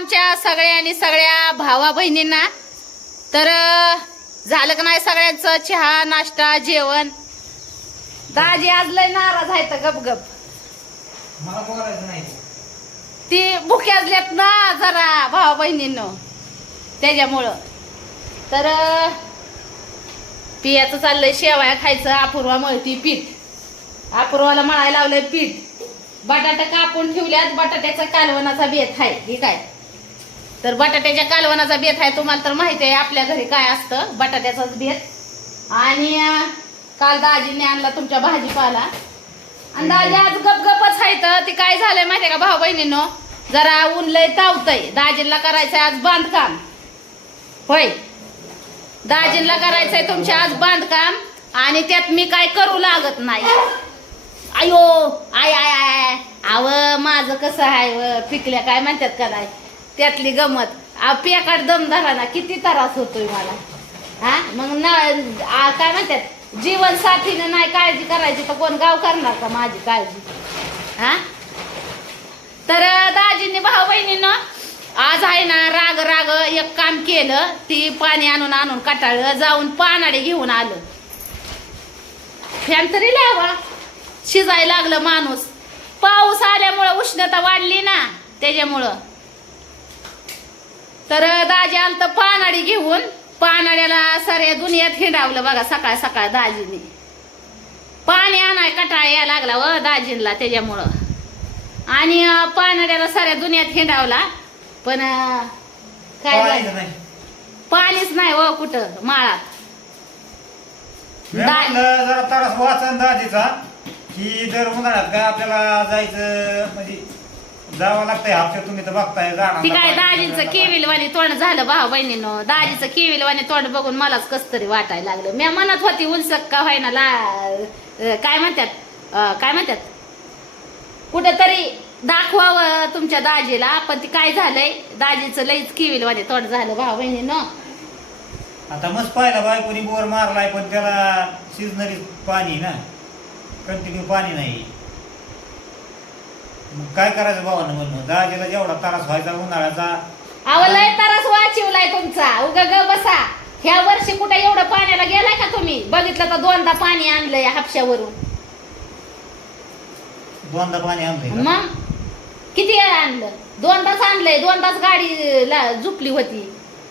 आमच्या सगळ्यांनी सगळ्या भावा बहिणींना. तर झालं का नाही सगळ्यांचं? चहा नाश्ता जेवण. दाजी आज लय नाराज आहे तर गप. गप ती भुक्याजल्यात ना जरा भावा बहिणींनो. त्याच्यामुळं. तर पियाचं चाललंय शेवाया खायचं अपूर्वा मळती पीठ. अपूर्वाला मळायला लावलंय पीठ. बटाटा कापून ठेवल्यात बटाट्याचा कालवणाचा बेत आहे ठीक आहे तर बटाट्याच्या कालवणाचा बेत आहे तुम्हाला तर माहिती आहे आपल्या घरी काय असतं बटाट्याचाच बेत. आणि काल दाजीने आणला तुमच्या भाजीपाला. आणि दाजी आज गपगपच आहे तर ती काय झालंय माहितीये का भाऊ बहिणीनो? जरा ऊन लय तावतय. दाजींला करायचंय आज बांधकाम. होय. दाजींला करायचंय तुमच्या आज बांधकाम. आणि त्यात मी काय करू लागत नाही. आयो आय आय आय. आव माझं कसं आहे व पिकल्या काय म्हणतात का नाही? त्यातली गमत. आपल्याकडे पेकाट दम धरा ना किती त्रास होतोय मला. हा? मग ना आ, काय म्हणतात? जीवन साथीनं नाही काळजी करायची तर कोण गाव करणार का माझी काळजी? हा? तर दाजींनी भाऊ बहिणीनं आज आहे ना राग राग एक काम केलं. ती पाणी आणून आणून कटाळलं. जाऊन पानाडे घेऊन आलं. फॅन तरी लावा. शिजायला लागलं माणूस. पाऊस आल्यामुळं उष्णता वाढली ना त्याच्यामुळं. तर दाजी आलं तर पानाडी घेऊन. पानाड्याला साऱ्या दुनियात हिंडावलं बघा सकाळ सकाळ दाजीने. पाणी आणाय कटाळा यायला लागला व दाजींला त्याच्यामुळं. आणि पानाड्याला साऱ्या दुनियात हिंडावला. पण काय पाणीच नाही व कुठं? माळात. जरा तरास वाचन दाजीचा की दर उन्हाळ्यात काय आपल्याला जायचं म्हणजे जावं लागतंय हप्त्यात तुम्ही तर बघताय झाडांना ती काय दाजीचं केविलवाणी तोंड झालं भाऊ बहिणीनं. दाजीचं केविलवाणी तोंड बघून मलाच कस तरी वाटायला लागलं. मी म्हणत होती उलसक का व्हायना ला अं, काय म्हणतात? अं, काय म्हणतात? कुठेतरी दाखवावं तुमच्या दाजीला पण ती काय झालंय? दाजीचं लईच केविलवाणी तोंड झालं भाऊ बहिणीनं. आता मस्त पाहिलं बायकोनी बोर मारलाय पण त्याला सिजनरी पाणी ना कंटिन्यू पाणी नाही. मग काय करायचं भावानं म्हणून? दाजीला जेवढा त्रास व्हायचा उन्हाळ्याचा. अहो लय वाचिवलाय तुमचा. उगा ग बसा. ह्या वर्षी कुठे एवढं पाण्याला गेलाय का तुम्ही? बघितलं तर दोनदा पाणी आणलंय हापशावरून. दोनदा पाणी आणलंय का? मग? किती वेळा आणलं? दोनदाच आणलंय. दोनदाच गाडी ला झुपली होती.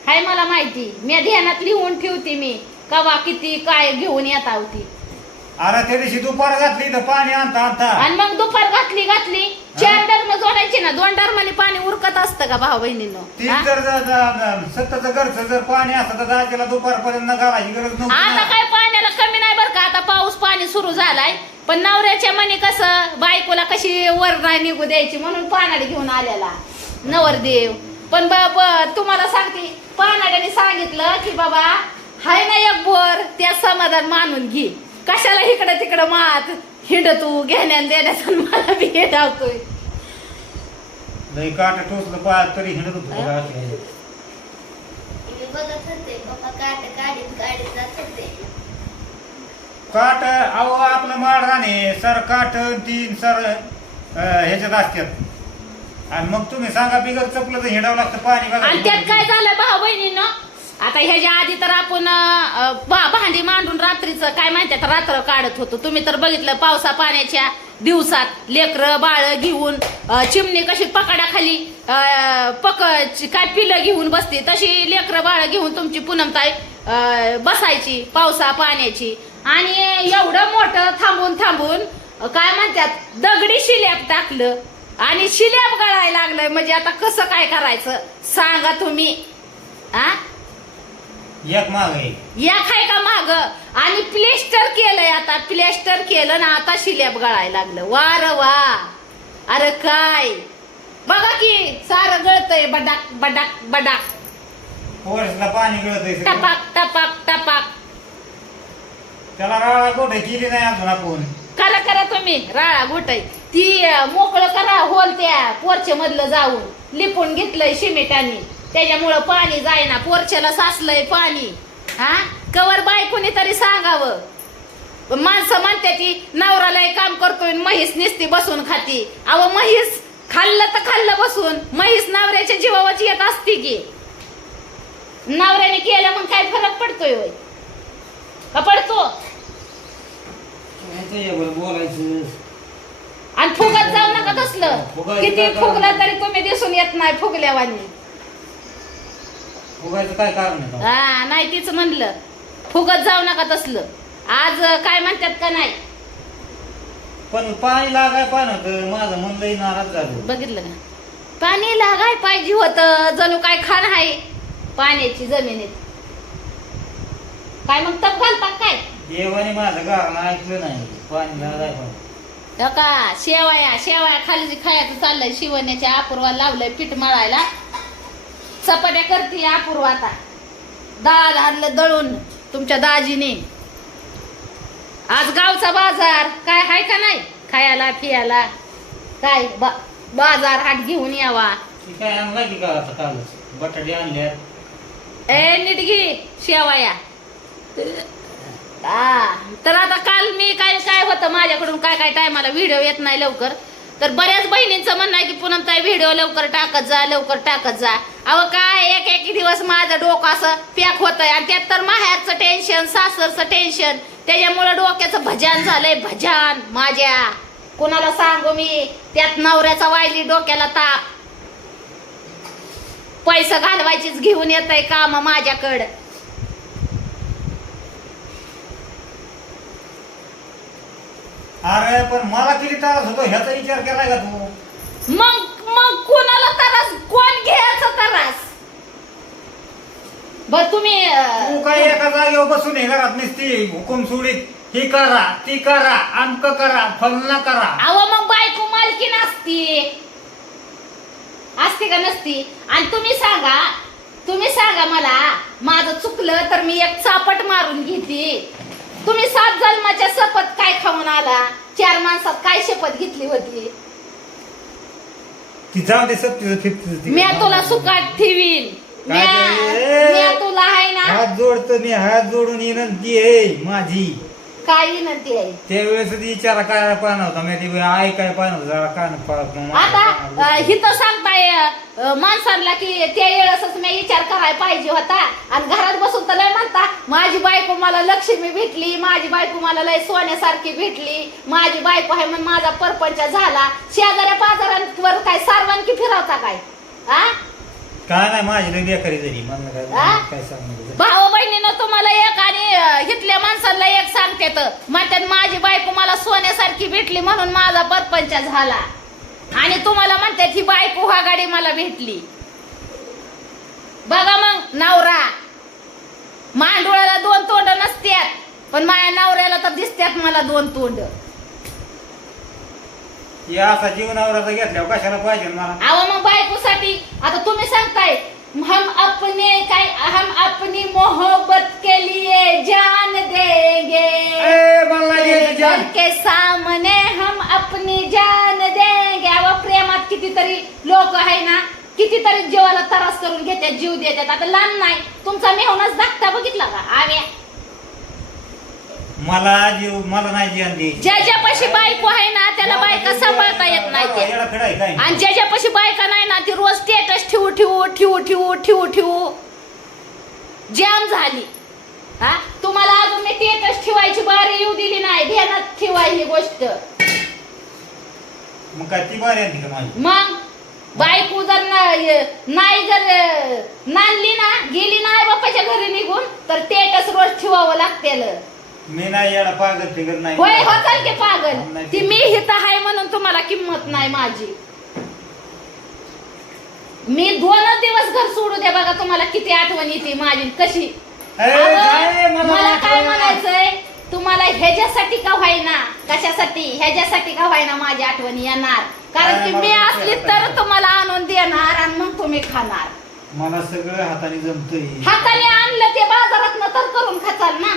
हाय मला माहिती. मी ध्यानात लिहून ठेवते मी. कवा किती काय घेऊन येता होती अरे त्या दिवशी दुपार घातली तर पाणी आणता आणता. आणि मग दुपार घातली घातली. चार डरम जोडायची ना दोन डरमाली पाणी उरकत असतं का भाऊ बहिणीनं? ती? जर सत्ताचं घरचं जर पाणी असतं तर दाजीला दुपारपर्यंत घालायची गरज नव्हती आता. काय पाण्याला कमी नाही बरं का आता पाऊस पाणी सुरू झालाय. पण नवऱ्याच्या मनी कसं बायकोला कशी वर नाही निघू द्यायची म्हणून पानाडी घेऊन आलेला. नवरदेव पण ब- ब- तुम्हाला सांगते पानाड्याने सांगितलं की बाबा हाय ना एक बोर त्या समाधान मानून घे. कशाला इकडं तिकडं मात? हिंड तू घेण्याला देण्याचा मला बी हिंडावतोय. लई काट टोचलं पाय तरी हिंडत होतो हा? मी बघत होते पप्पा काट जात होते. काट अहो आपलं माळ राणे सर काट तीन सर ह्याच्यात असतात आणि मग तुम्ही सांगा बिगर चपलं तर हिंडावं लागतं पाणी बघा. आणि त्यात काय झालं भाऊ बहिणीनं आता ह्याच्या आधी तर आपण भा- भांडी मांडून रात्रीचं काय म्हणतात रात्र काढत होतो. तुम्ही तर बघितलं पावसा पाण्याच्या दिवसात लेकर बाळ घेऊन चिमणी कशी पकडाखाली पक काय पिलं घेऊन बसते तशी लेकर बाळ घेऊन तुमची पुनमताई बसायची पावसा पाण्याची. आणि एवढं मोठं थांबून थांबून काय म्हणतात दगडी शिल्याप टाकलं आणि शिल्याप गळायला लागलंय. म्हणजे आता कसं काय करायचं? सांगा तुम्ही. आ? एक माग आहे या खाय का माग? आणि प्लेस्टर केलंय आता. प्लेस्टर केलं ना आता शिल्याप गळायला लागलं. वा र वा. अरे काय? बघा की सारं गळतय बडाक बडाक बडाक. पोरसला पाणी गळत टपाक टपाक टपाक. त्याला राळा गोठे केली नाही अजून आपण. करा करा तुम्ही. राळा घोटाय ती मोकळं करा होल त्या पोरच्या मधलं जाऊन. लिपून घेतलंय सिमेंटाने त्याच्यामुळं पाणी जायना पोरच्याला साचलंय पाणी. हा? कवर बायकोनी तरी सांगावं. माणसं म्हणते ती नवराला हे काम करतोय म्हैस निसती बसून खाती. अव म्हैस खाल्लं तर खाल्लं बसून. म्हैस नवऱ्याच्या जीवावरची असते की. नवऱ्याने केलं मग काय फरक पडतोय होय? का पडतो? आणि फुगत जाऊ नका तसलं. किती? फुगलं तरी तुम्ही दिसून येत नाही फुगल्यावानी. उगायचं काय कारण आहे का? हा नाही तीच म्हणलं. फुगत जाऊ नका तसलं. आज काय म्हणतात का नाही? पण पाणी लागाय पाहिजे माझं मन लई नाराज झालं. बघितलं का? पाणी लागाय पाहिजे होतं. जणू काय खाण आहे? पाण्याची जमिनीत काय मग तप घालतात काय? देवाने माझं गाणं ऐकलं नाही. पाणी लागाय पाहिजे. हो का? शेवाया शेवाया खाली खायचं चाललंय शिवण्याच्या अपूर्वा लावलंय पीठ मळायला. चपात्या करते अपूर्वा आता. डाळ आणलं दळून तुमच्या दाजीने. आज गावचा बाजार काय हाय का नाही? खायला फियाला काय बा बाजार हाट घेऊन यावा. काय आणला की कालच बटाटे आणल्यात. ए नीट घे शेवाया हा तर आता काल मी काय काय होतं? माझ्याकडून काय काय टायमाला व्हिडिओ येत नाही लवकर. तर बऱ्याच बहिणींचं म्हणणं आहे की पुन्हा ताई व्हिडिओ लवकर टाकत जा लवकर टाकत जा. अहो काय एक एक दिवस माझं डोकं असं पॅक होत आहे आणि त्यात तर माहेरचं टेन्शन सासरचं टेन्शन त्याच्यामुळं डोक्याचं भजन झालंय भजन माझ्या. कोणाला सांगू मी? त्यात नवऱ्याचा वायली डोक्याला ताप. पैसा घालवायचीच घेऊन येत आहे काम माझ्याकडं. अरे पण मला किती त्रास होतो ह्याचा विचार केलाय का तू? मग मग कोणाला त्रास? कोण घ्यायचा त्रास? बर तुम्ही अं, तू काय एका जागेवर बसून हे घरात नसती हुकुम सोडीत. ही करा ती करा अंक करा फलना करा. अहो मग बायको मालकीन असती असते का नसती? आणि तुम्ही सांगा तुम्ही सांगा मला माझं चुकलं तर मी एक चापट मारून घेते. तुम्ही सात जन्माच्या शपथ काय खाऊन आला? चार माणसात काय शपथ घेतली होती? ती जाऊ दे सत्तीचं फिफ्टी मी तुला सुखात ठेवीन. काय तुला आहे ना हात जोडतो मी हात जोडून विनंती आहे माझी. काय विनंती आहे. त्यावेळेस विचारा काय पाहणं होता? मी ते आई काय जरा पाहत आता हिथं सांगताय अं, माणसांना की त्या वेळेसच मी विचार करायला पाहिजे होता. आणि घरात बसून तर लय म्हणता माझी बायको मला लक्ष्मी भेटली माझी बायको मला लय सोन्यासारखी भेटली माझी बायको आहे म्हणून माझा परपंच झाला. शेजाऱ्या पाजारांवर काय सारवानकी फिरवता काय? हा काय नाही माझी लई बेकारी झाली. मला काय? काय सांगणार भाऊ बहिणीनं तुम्हाला एक आणि इथल्या माणसाला एक सांगते तर. म्हणतात माझी बायको मला सोन्यासारखी भेटली म्हणून माझा परपंच झाला. आणि तुम्हाला म्हणतात ही बायको हा गाडी मला भेटली. बघा मग नवरा. मांडोळ्याला दोन तोंड नसत्यात पण माझ्या नवऱ्याला तर दिसत्यात मला दोन तोंड. या असा जीवनावराचा घेतल्यावर कशाला पाहिजे मला अहो मग बायकोसाठी आता तुम्ही सांगताय हम अपने काय हम अपनी मोहब्बत के लिए जान देंगे। घर. के सामने हम अपनी जान देंगे। अहो प्रेमात कितीतरी लोक आहे ना कितीतरी जीवाला त्रास करून घेतात जीव देतात. आता लहान नाही. तुमचा मेहनच धाकटा बघितला का? मला जीव मला नाही जीवन द्यायची ज्याच्यापाशी बायको आहे ना त्याला बायका सांभाळता येत नाही त्या. येडा खेळ आहे काय? आणि ज्याच्यापाशी बायका नाही ना ती रोज स्टेटस ठेवू ठेवू ठेवू ठेवू ठेवू ठेवू. जॅम झाली. हा? तुम्हाला अजून मी स्टेटस ठेवायची बारी येऊ दिली नाही. ध्यानात ठेवाय ही गोष्ट. मग काय ती बारी आणली का माझी? मग? बायको जर न- नाही जर नांदली ना गेली नाही बापाच्या घरी निघून तर स्टेटस रोज ठेवावं लागतेल. मी नाही येडा पागल फिगर नाही. होय होताल की पागल. ती मी हित आहे म्हणून तुम्हाला किंमत नाही माझी. मी दोनच दिवस घर सोडू द्या बघा तुम्हाला किती आठवण येते माझी कशी. ए, अगं, काय मला मला काय आठवण? म्हणायचंय? तुम्हाला ह्याच्यासाठी का व्हायना? कशासाठी? ह्याच्यासाठी का व्हायना माझी आठवण येणार? कारण की मी मला असली तर. तुम्हाला आणून देणार आणि मग तुम्ही खाणार. मला सगळं हाताने जमतंय. हाताने आणलं ते बाजारात तर करून खाचाल ना.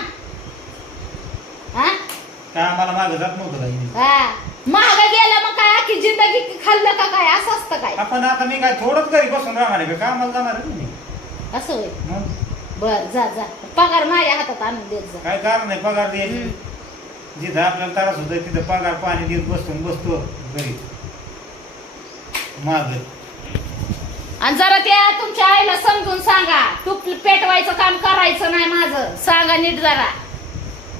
काय आम्हाला मागं जात नव्हतं काही हा. महाग गेला मग काय? आखी जिंदगी खाल्लं का काय? असं असतं काय? आपण आता मी काय थोडंच घरी बसून राहणार आहे का? कामाला जाणार आहे ना मी असं होय. मग? बर जा जा. पगार माझ्या हातात आणून देत जा. काय कारण नाही पगार द्यायची? हम्म. जिथं आपल्याला त्रास होतोय तिथं पगार पाणी देत बसून बसतो घरी. माग. आणि जरा त्या तुमच्या आईला समजून सांगा. तूप पेटवायचं काम करायचं नाही माझं. सांगा नीट जरा.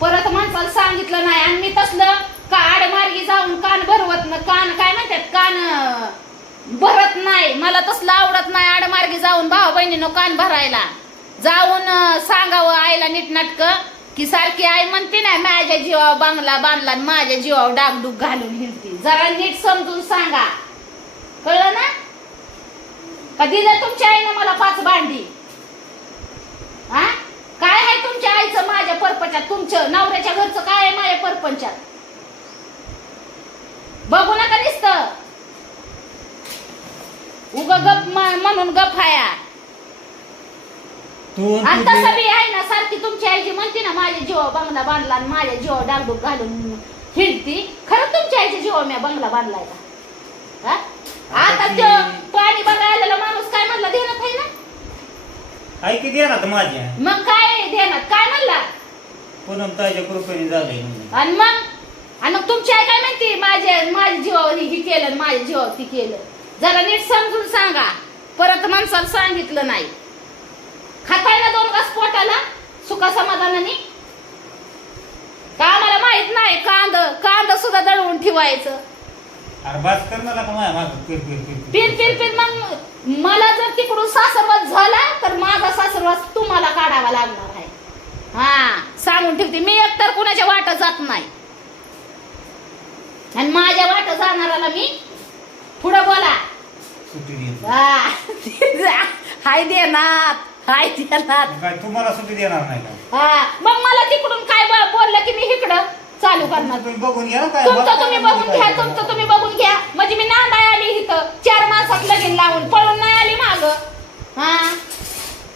परत माणसाला सांगितलं नाही आणि मी तसलं का लावून कान भरवत ना कान काय म्हणतात? कान भरत नाही. मला तसलं आवडत नाही आडमार्गी जाऊन भाऊ बहिणीनं कान भरायला. जाऊन सांगावं आईला नीटनाटक की सारखी आई म्हणते ना माझ्या जीवावर बांगला बांधला आणि माझ्या जीवावर डागडूग घालून हिंडती. जरा नीट समजून सांगा. कळलं ना? का दिलं तुमच्या आईनं मला पाच भांडी? हा काय आहे तुमच्या आईचं माझ्या परपंचात? तुमचं नवऱ्याच्या घरचं काय आहे माझ्या परपंचात? बघू नका दिसत उग गप म्हणून गप हाया. आणि तुझे- तसं बी आहे ना सारखी तुमची आई जी म्हणते ना माझ्या जीवा बंगला बांधला आणि माझ्या जीवा डागडूग घालून हिंडती खरं तुमच्या आईच्या जीवा मी बंगला बांधलाय का हा? आता ती- पाणी बघायला माणूस काय म्हणला देण्यात आहे ना? ऐकी दे ना माझ्या मग काय देण्यात? काय म्हणला? पूनम ताईच्या कृपेने झालंय. आणि मग? आणि मग तुमची आई काय म्हणते? माझ्या माझ्या जीवावर हे केलं आणि माझ्या जीवावर ती केलं. जरा नीट समजून सांगा. परत माणसाला सांगितलं नाही. खाताय ना दोन घास पोटाला सुखा समाधानाने. का आम्हाला माहीत नाही? कांद कांद सुद्धा दळवून ठेवायचं. अरे बास कर मला का माझ्या मागं. फिर फिर फिर फिर फिर फिर मग मला जर तिकडून सासरवास झाला तर माझा सासरवास तुम्हाला काढावा लागणार आहे. हा सांगून ठेवते. मी एकतर कुणाच्या वाट जात नाही. आणि माझ्या वाट जाणाराला मी पुढं बोला. सुट्टी देत हा. हाय देणार हाय देणार काय तुम्हाला सुट्टी देणार नाही का? हा मग मला तिकडून काय ब- बोललं की मी इकडं चालू करणार? तुम्ही बघून घ्या काय तुमचं तुम्ही काय बघून घ्या काय तुमचं तुम्ही बघून घ्या. म्हणजे मी नांदाय आली इथं चार मासात लगीन लावून पळून नाही आली माग. हा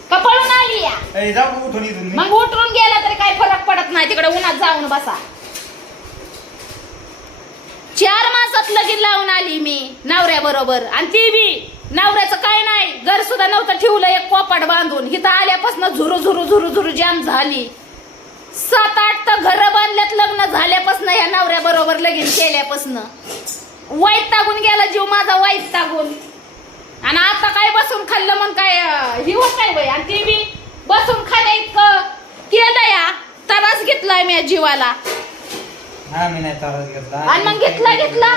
का पळून आली या? ए, जा बघ उठून इथून मी. मग उतरून गेला तरी काही फरक पडत नाही तिकडे उन्हात जाऊन बसा. चार मासात लगीन लावून आली मी नवऱ्या बरोबर आणि ती बी नवऱ्याचं काय नाही घर सुद्धा नव्हतं ठेवलं एक पोपाट बांधून. इथं आल्यापासून झुरू झुरू झुरू झुरू जाम झाली. सात आठ तर घर बांधल्यात लग्न झाल्यापासून या नवऱ्या बरोबर लगीन केल्यापासून. वाईट टाकून गेला जीव माझा वाईट टाकून आणि आता काय बसून खाल्लं मग काय ही होत काय बाई. आणि ती बी बसून खाण्या इतकं केलं या त्रास घेतलाय मी जीवाला. हा मी नाही घेतला. आणि मग घेतला घेतला.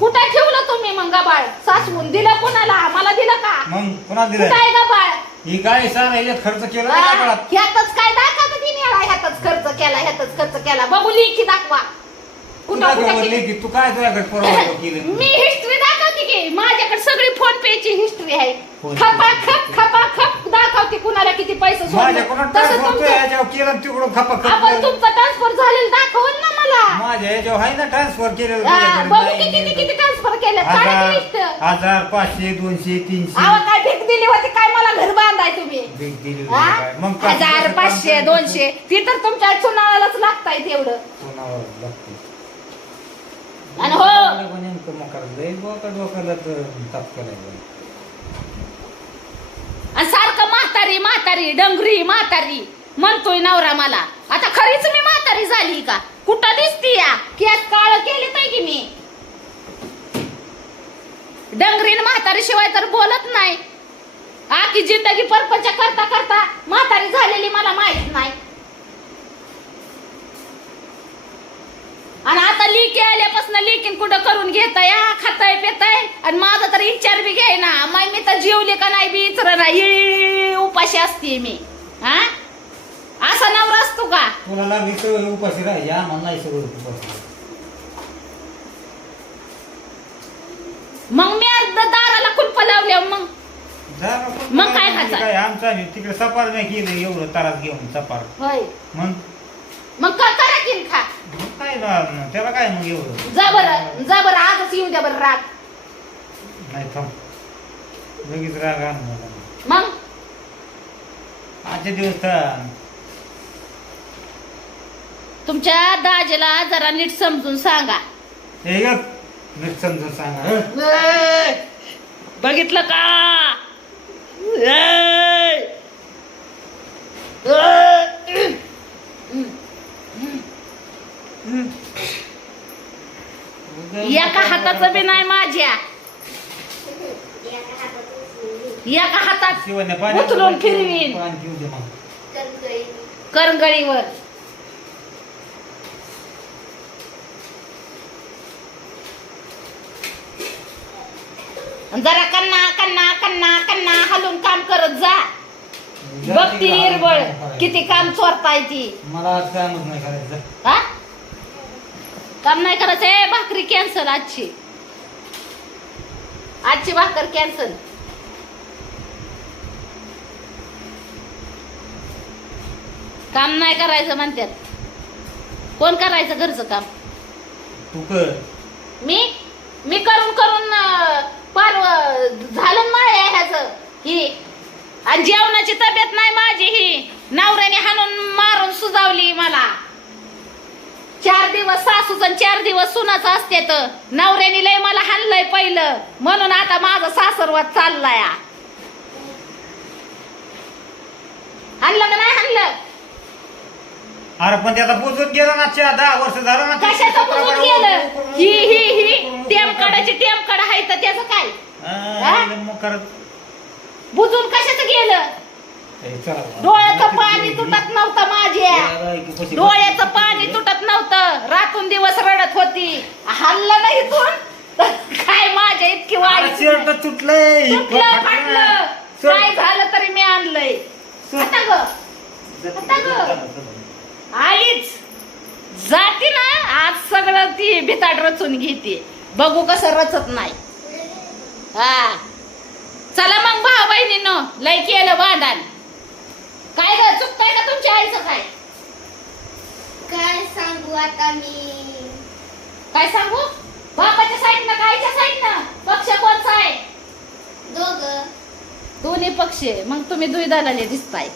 कुठं ठेवलं तुम्ही मग गबाळ सासवून दिलं कोणाला? मला दिलं का? मग कुठं दिलं? आहे गबाळ ही काय सर खर्च केला ना हा, काळात ह्यातच काय दाखवत तिने ह्यातच खर्च केला ह्यातच खर्च केला. बघू लिखी दाखवा. कुठं तुला कुठं बोलली केलं? की तू काय तुझ्याकडे परवा केलं? मी हिस्ट्री दाखवते की? माझ्याकडे सगळी फोन पे ची हिस्ट्री आहे. फोन खपा पे. खप खपा खप. दाखवते कुणाला किती पैसे सोडले. माझ्याकडून तसं ट्रान्सफर तुमचं ह्याच्यावर केलं आणि तिकडून खपा आपण खप तुमचं ट्रान्सफर झालेलं दाखवल ना मला. माझ्या ह्याच्यावर आहे ना ट्रान्सफर केलेलं हा, तुझ्याकडे. बघू नाही, किती नाही, किती ट्रान्सफर केलं. हजार काढा लिस्ट हजार पाचशे दोनशे तीनशे. काय भीक दिली होती? काय मला घर बांधाय तुम्ही? बिग दिली होती हा? मग काय हजार तुझं पाचशे काम दोनशे? ती तर तुमच्या चुनाळालाच लागताय तेवढं. कोणावर लागते. आणि हो. मला पण नेमकं मग करायचं. लय डोकं डोक्याला तर ताप आणि सारखं म्हातारी म्हातारी डंगरी म्हातारी म्हणतोय नवरा मला. आता खरीच मी म्हातारी झाली का? कुठं दिसती या? केस काळ केली तर की मी? डंगरीन म्हातारी शिवाय तर बोलत नाही. आखी जिंदगी परपंच करता करता म्हातारी झालेली मला माहीत नाही आणि आता लिकी आल्यापासून लिकीन कुठं करून घेताय? हा, खाताय पेताय? आणि माझा तर विचार बी घे ना. मग मी तर जेवले का नाही बी? इचर नाही इळी उपाशी असते मी. हा? असा नवरा असतो का? लागली सवय उपाशी राहायची आम्हाला नाही उपाशी. मग मी अर्ध दाराला कुलप लावल्या मग? ना, पण मग काय म्हणजे खायचं? काय? आमचा तिकडे सपार नाही केलं. एवढं तारास घेऊन सपार होय. मग का करा की खा मग काय ना त्याला काय मग एवढं? जा बरं जा बरं आजच येऊन द्या बरं राग. नाही थांब. लगेच राग आण मला. मग? आजचे दिवस तुमच्या दाजेला जरा नीट समजून सांगा. हे नीट समजून सांगा. हं? ए, बघितलं का? ए, ए, एका हाताचं बी नाही माझ्या. एका हातात उचलून फिरवीन. करंगळीवर. जरा कन्ना कन्ना कन्ना कन्ना हलून काम करत जा. बघती निर्बळ किती काम चोरताय ती. मला आज कामच नाही करायचं. हा? काम नाही करायचं. ए भाकरी कॅन्सल आजची. आजची भाकर कॅन्सल काम नाही करायचं म्हणतात कोण करायचं घरचं काम? तू कर. मी? मी करून करून पार झालं ना माझ्या ह्याच ही. आणि जेवणाची तब्येत नाही माझी ही. नवऱ्याने हाणून मारून सुजावली मला. चार दिवस सासूच चार दिवस सुनाचं असते तर नवऱ्याने लय मला हाणलंय पहिलं. म्हणून आता माझा सासरवाद चाललाय. हाणलं का नाही हाणलं? अरे पण त्याचा बुजून गेला ना चार दहा वर्ष झालं ना कशाचं बुजून गेलं? ही ही ही टेमकडाची टेमकड आहे तर त्याचं काय? हा, मग करत बुजून कशाचं गेलं. डोळ्याचं पाणी तुटत नव्हतं माझ्या. डोळ्याचं पाणी तुटत नव्हतं. रातून दिवस रडत होती. हल्लं नाही इथून काय माझ्या इतकी वाईट? शर्ट तुटलंय. तुटलं फाटलं. काय झालं तरी मी आणलंय. आता ग. आता ग. आईच जाती ना आज सगळं ती भिताड रचून घेते. बघू कसं रचत नाही. हा. चला मग भाऊ बहिणीनो लय केलं बांधान काय ग चुकतंय का तुमच्या आईचं काय? काय सांगू आता मी? काय सांगू? बापाच्या साईडनं का आईच्या साईडनं? पक्ष कोणचा आहे? दोघ. दोन्ही पक्ष आहे. मग तुम्ही दुई दलाले दिसताय.